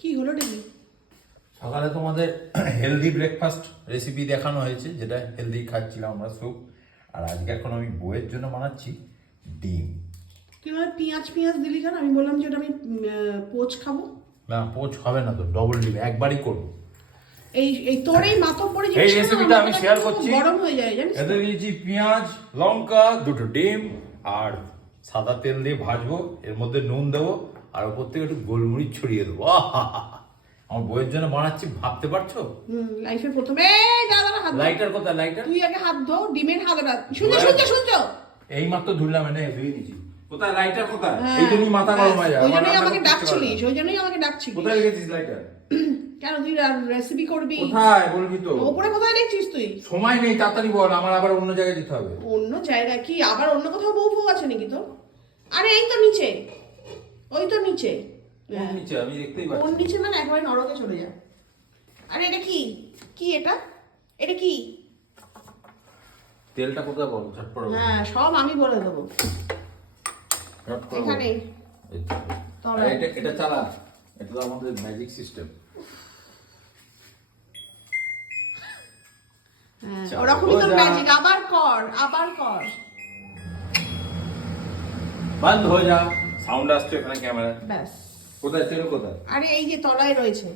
কি হলো দেখি? সকালে তোমাদের হেলদি ব্রেকফাস্ট রেসিপি দেখানো হয়েছে, যেটা হেলদি খাচ্ছিলাম আমরা স্যুপ। আর আজকে এখন আমি বউয়ের জন্য বানাচ্ছি ডিম। তুই মানে পেঁয়াজ দিলি কেন? আমি বললাম যে ওটা আমি পোচ খাবো। না, পোচ হবে না তো, ডবল ডিম একবারই করবো। এই তোর এই মাথা পড়ে এই রেসিপিটা আমি শেয়ার করছি। গরম হয়ে যায় জানিস? এতে দিয়েছি পেঁয়াজ, লঙ্কা, দুটো ডিম আর সাদা তেল দিয়ে ভাজবো। এর মধ্যে নুন দেবো আর ওপর থেকে একটু গোলমরিচ ছড়িয়ে দেবো। আমার বউয়ের জন্য বানাচ্ছি, ভাবতে পারছো? লাইফে প্রথমে হাত লাইটার কোথায়? লাইটার তুই আগে হাত ধো, ডিমের হাতটা শুনছো? এই মাত্র ধুলাম, এনে ধুয়ে নিয়েছি। কোথায় লাইটার? কোথায়? এই জন্যই মাথা গরম হয়ে যায়। ওই জন্যই আমাকে ডাকছিলিস, ওই জন্যই আমাকে ডাকছিলিস। কোথায় রেখেছিস লাইটার? কেন তুই রেসিপি করবি? কোথায় বলবি তো? ওপরে কোথায় দেখছিস তুই? সময় নেই, তাড়াতাড়ি বল, আমার আবার অন্য জায়গায় যেতে হবে। অন্য জায়গায় কি আবার অন্য কোথাও বউ ফউ আছে নাকি তোর? আরে এই তো নিচে, ওই তো নিচে। কোন নিচে? আমি দেখতেই পাচ্ছি। কোন নিচে মানে একবারে নরকে চলে যায়। আরে এটা কি? কি এটা? এটা কি? তেলটা কোথায় বল, ঝটপট বল। হ্যাঁ, সব আমি বলে দেবো। ঝটপট বল। এখানে এই তো। তলায়। আর এটা চালা, এটা তো আমাদের ম্যাজিক সিস্টেম। হ্যাঁ, চালু ওরকমই তো হয়ে যা। ম্যাজিক। আবার কর, আবার কর। বন্ধ হয়ে যা। সাউন্ড আসছে এখানে ক্যামেরা। ব্যাস। কোথায় তেল কোথায়? আরে এই যে তলায় রয়েছে।